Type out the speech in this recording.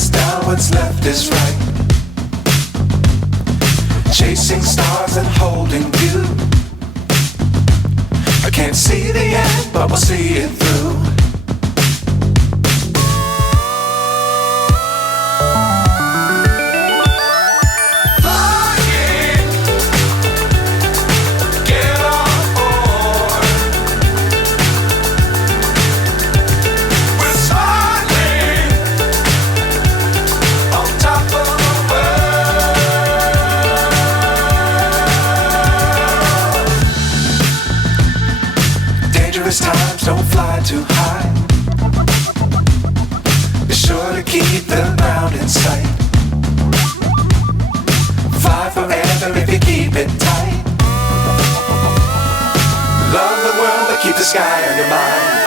is down, what's left is right. Chasing stars and holding you. I can't see the end, but we'll see it through. Times don't fly too high. Be sure to keep the ground in sight. Fly forever if you keep it tight. Love the world but keep the sky on your mind.